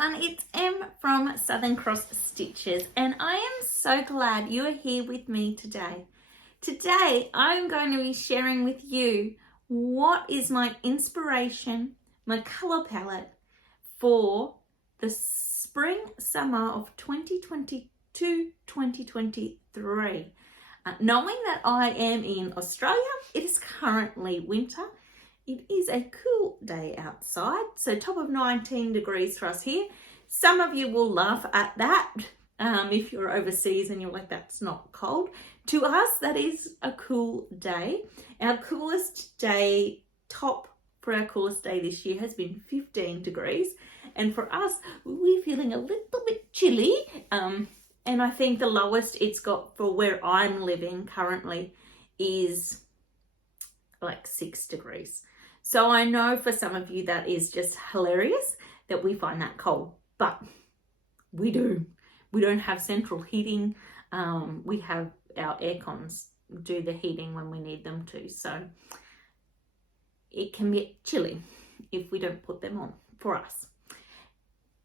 everyone, it's Em from Southern Cross Stitches and I am so glad you are here with me today. Today I'm going to be sharing with you what is my inspiration, my colour palette for the spring summer of 2022-2023. Knowing that I am in Australia, it is currently winter. It is a cool day outside, so top of 19 degrees for us here. Some of you will laugh at that if you're overseas and you're like, that's not cold. To us, that is a cool day. Our coolest day, top for our coolest day this year has been 15 degrees. And for us, we're feeling a little bit chilly. And I think the lowest it's got for where I'm living currently is like 6 degrees. So I know for some of you that is just hilarious that we find that cold, but we do. We don't have central heating. We have our air cons do the heating when we need them to. So it can be chilly if we don't put them on for us.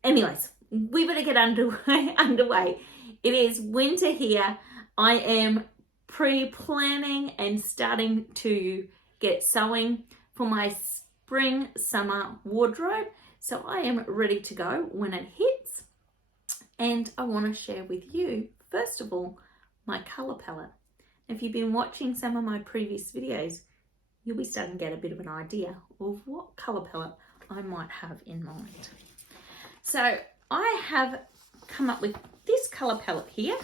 Anyways, we better get underway. It is winter here. I am pre-planning and starting to get sewing for my spring summer wardrobe, so I am ready to go when it hits. And I want to share with you, first of all, my colour palette. If you've been watching some of my previous videos, you'll be starting to get a bit of an idea of what colour palette I might have in mind. So I have come up with this colour palette here,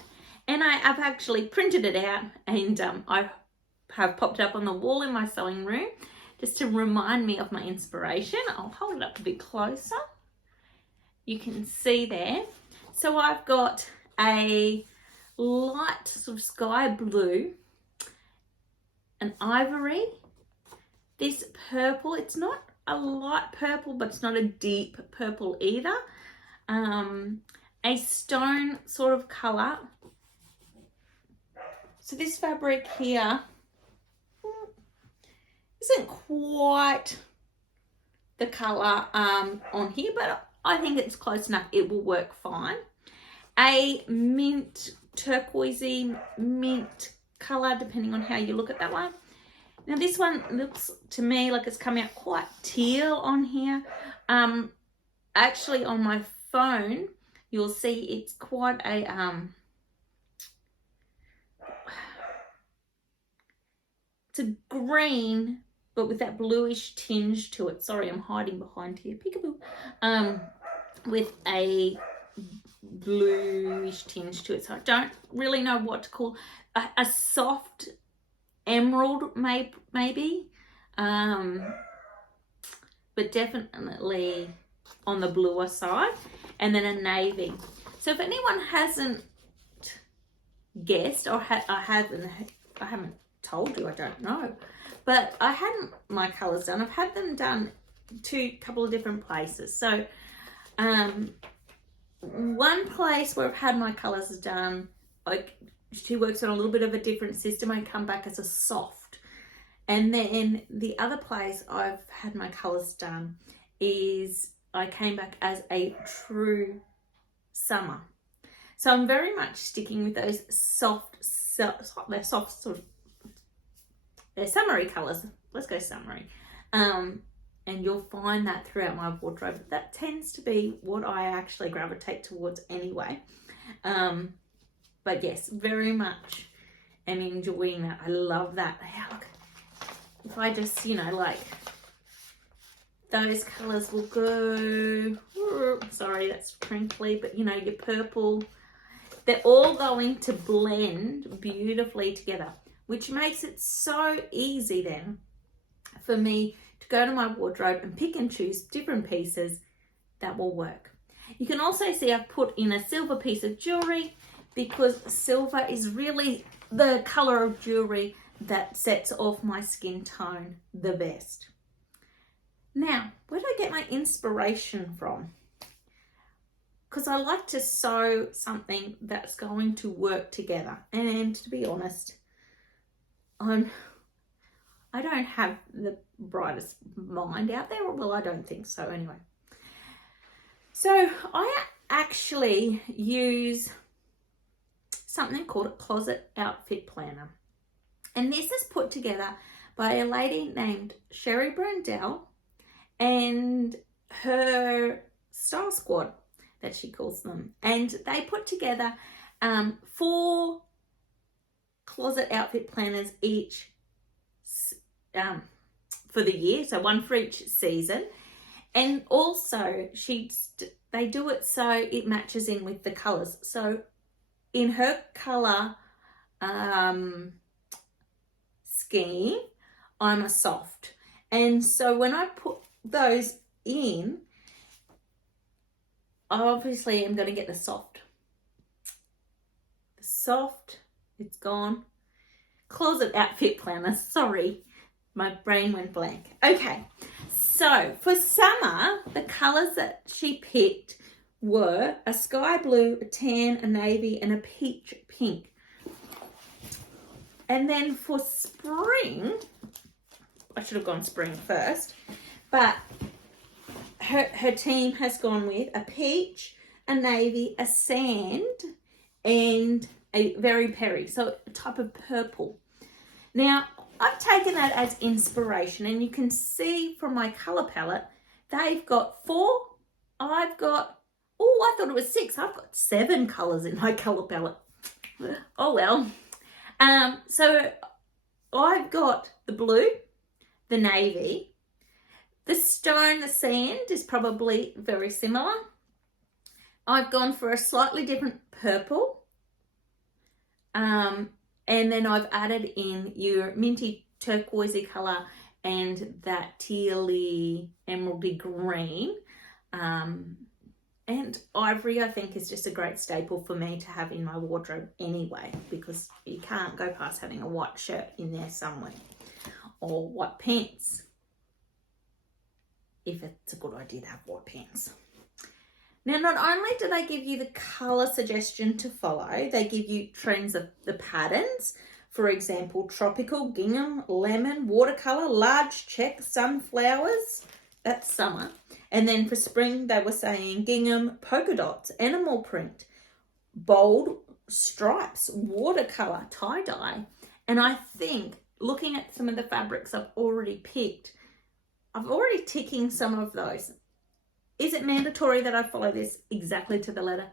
and I have actually printed it out, and I have popped it up on the wall in my sewing room just to remind me of my inspiration. I'll hold it up a bit closer. You can see there. So I've got a light sort of sky blue, an ivory, this purple. It's not a light purple, but it's not a deep purple either. A stone sort of colour. So this fabric here isn't quite the colour on here, but I think it's close enough. It will work fine. A mint, turquoisey, mint colour, depending on how you look at that one. Now this one looks to me like it's coming out quite teal on here. Actually on my phone, you'll see it's quite a it's a green, but with that bluish tinge to it. Sorry, I'm hiding behind here. Peekaboo. With a bluish tinge to it. So I don't really know what to call a soft emerald, maybe. But definitely on the bluer side. And then a navy. So if anyone hasn't guessed, or I haven't told you, I don't know, but I hadn't my colours done. I've had them done to a couple of different places. So one place where I've had my colours done, she works on a little bit of a different system. I come back as a soft. And then the other place I've had my colours done is I came back as a true summer. So I'm very much sticking with those they're soft sort of, they're summery colours. Let's go summery. And you'll find that throughout my wardrobe. That tends to be what I actually gravitate towards anyway. But yes, very much am enjoying that. I love that. Yeah, look, if I just, like, those colours will go, sorry, that's crinkly, but your purple, they're all going to blend beautifully together, which makes it so easy then for me to go to my wardrobe and pick and choose different pieces that will work. You can also see I've put in a silver piece of jewellery because silver is really the colour of jewellery that sets off my skin tone the best. Now, where do I get my inspiration from? Because I like to sew something that's going to work together. And to be honest, I don't have the brightest mind out there. Well, I don't think so anyway. So I actually use something called a closet outfit planner. And this is put together by a lady named Shari and her style squad, that she calls them. And they put together 4 closet outfit planners each for the year, so one for each season. And also they do it so it matches in with the colors. So in her color scheme, I'm a soft, and so when I put those in, I obviously am going to get the soft. It's gone. Closet outfit planner, sorry, my brain went blank. Okay, so for summer, the colors that she picked were a sky blue, a tan, a navy, and a peach pink. And then for spring, I should have gone spring first, but her team has gone with a peach, a navy, a sand, and a very berry, so a type of purple. Now, I've taken that as inspiration, and you can see from my colour palette, they've got 4. I've got, I thought it was 6. I've got 7 colours in my colour palette. Oh well. So I've got the blue, the navy, the stone, the sand is probably very similar. I've gone for a slightly different purple. And then I've added in your minty turquoisey colour and that tealy emeraldy green. And ivory, I think, is just a great staple for me to have in my wardrobe anyway, because you can't go past having a white shirt in there somewhere, or white pants, if it's a good idea to have white pants. Now, not only do they give you the colour suggestion to follow, they give you trends of the patterns. For example, tropical, gingham, lemon, watercolour, large check, sunflowers. That's summer. And then for spring, they were saying gingham, polka dots, animal print, bold stripes, watercolour, tie-dye. And I think, looking at some of the fabrics I've already picked, I've already ticking some of those. Is it mandatory that I follow this exactly to the letter?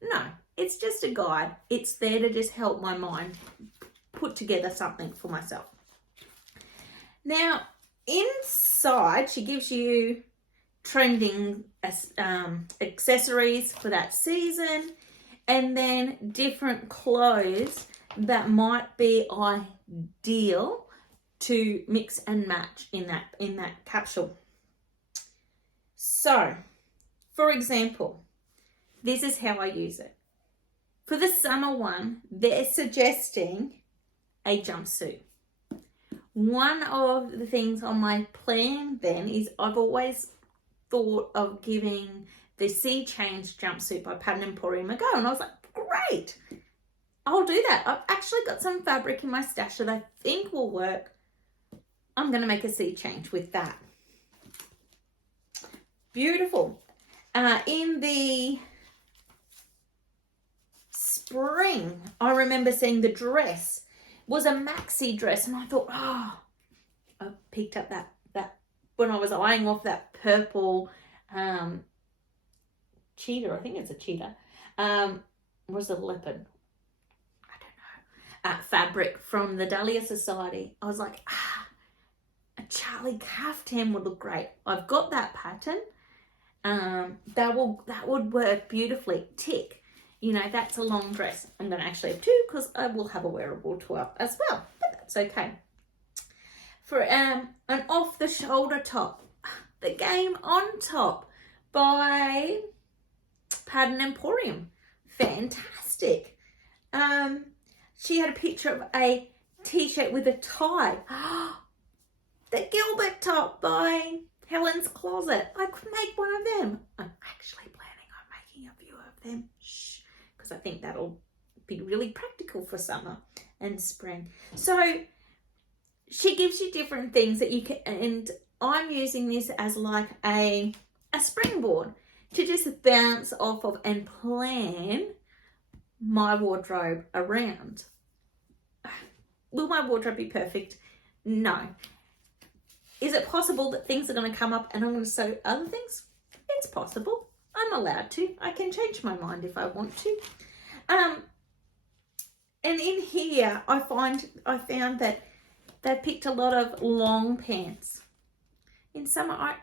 No, it's just a guide. It's there to just help my mind put together something for myself. Now, inside, she gives you trending accessories for that season, and then different clothes that might be ideal to mix and match in that capsule. So, for example, this is how I use it. For the summer one, they're suggesting a jumpsuit. One of the things on my plan then is I've always thought of giving the Sea Change jumpsuit by Pattern Emporium a go. And I was like, great, I'll do that. I've actually got some fabric in my stash that I think will work. I'm going to make a Sea Change with that. Beautiful. In the spring, I remember seeing the dress was a maxi dress, and I thought, I picked up that when I was eyeing off that purple cheetah. I think it's a cheetah. Was a leopard. I don't know. Fabric from the Dahlia Society. I was like, a Charlie caftan would look great. I've got that pattern. That would work beautifully. Tick. You know, that's a long dress. I'm going to actually have 2 because I will have a wearable top as well. But that's okay. For an off-the-shoulder top, the Game On top by Pattern Emporium. Fantastic. She had a picture of a t-shirt with a tie. The Gilbert top by Helen's Closet. I could make one of them. I'm actually planning on making a few of them. Shh, because I think that'll be really practical for summer and spring. So she gives you different things that you can, and I'm using this as like a springboard. to just bounce off of and plan my wardrobe around. Will my wardrobe be perfect? No. Is it possible that things are going to come up and I'm going to sew other things? It's possible. I'm allowed to. I can change my mind if I want to. And in here, I found that they picked a lot of long pants. In summer, I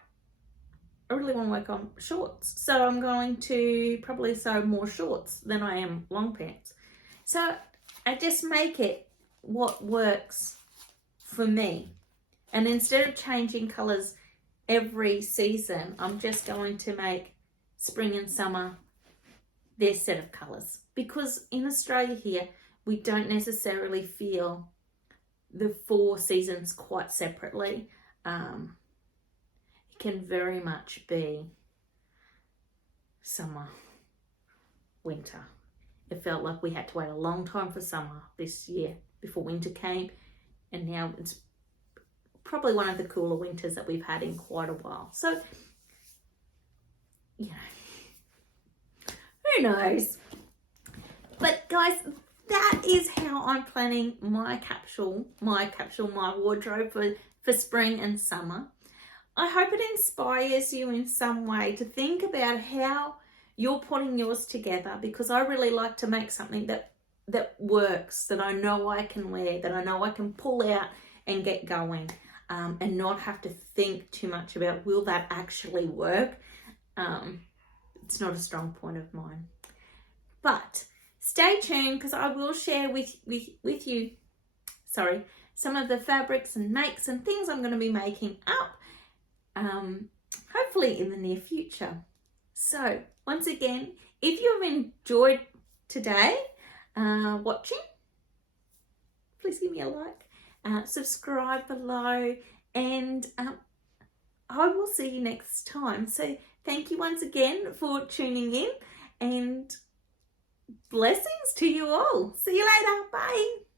really want to work on shorts. So I'm going to probably sew more shorts than I am long pants. So I just make it what works for me. And instead of changing colours every season, I'm just going to make spring and summer their set of colours. Because in Australia here, we don't necessarily feel the 4 seasons quite separately. It can very much be summer, winter. It felt like we had to wait a long time for summer this year before winter came, and now it's probably one of the cooler winters that we've had in quite a while. So, you know, who knows? But guys, that is how I'm planning my wardrobe for spring and summer. I hope it inspires you in some way to think about how you're putting yours together, because I really like to make something that works, that I know I can wear, that I know I can pull out and get going, and not have to think too much about, will that actually work? It's not a strong point of mine. But stay tuned, because I will share with you some of the fabrics and makes and things I'm going to be making up, hopefully in the near future. So once again, if you've enjoyed today watching, please give me a like, subscribe below, and I will see you next time. So thank you once again for tuning in, and blessings to you all. See you later. Bye.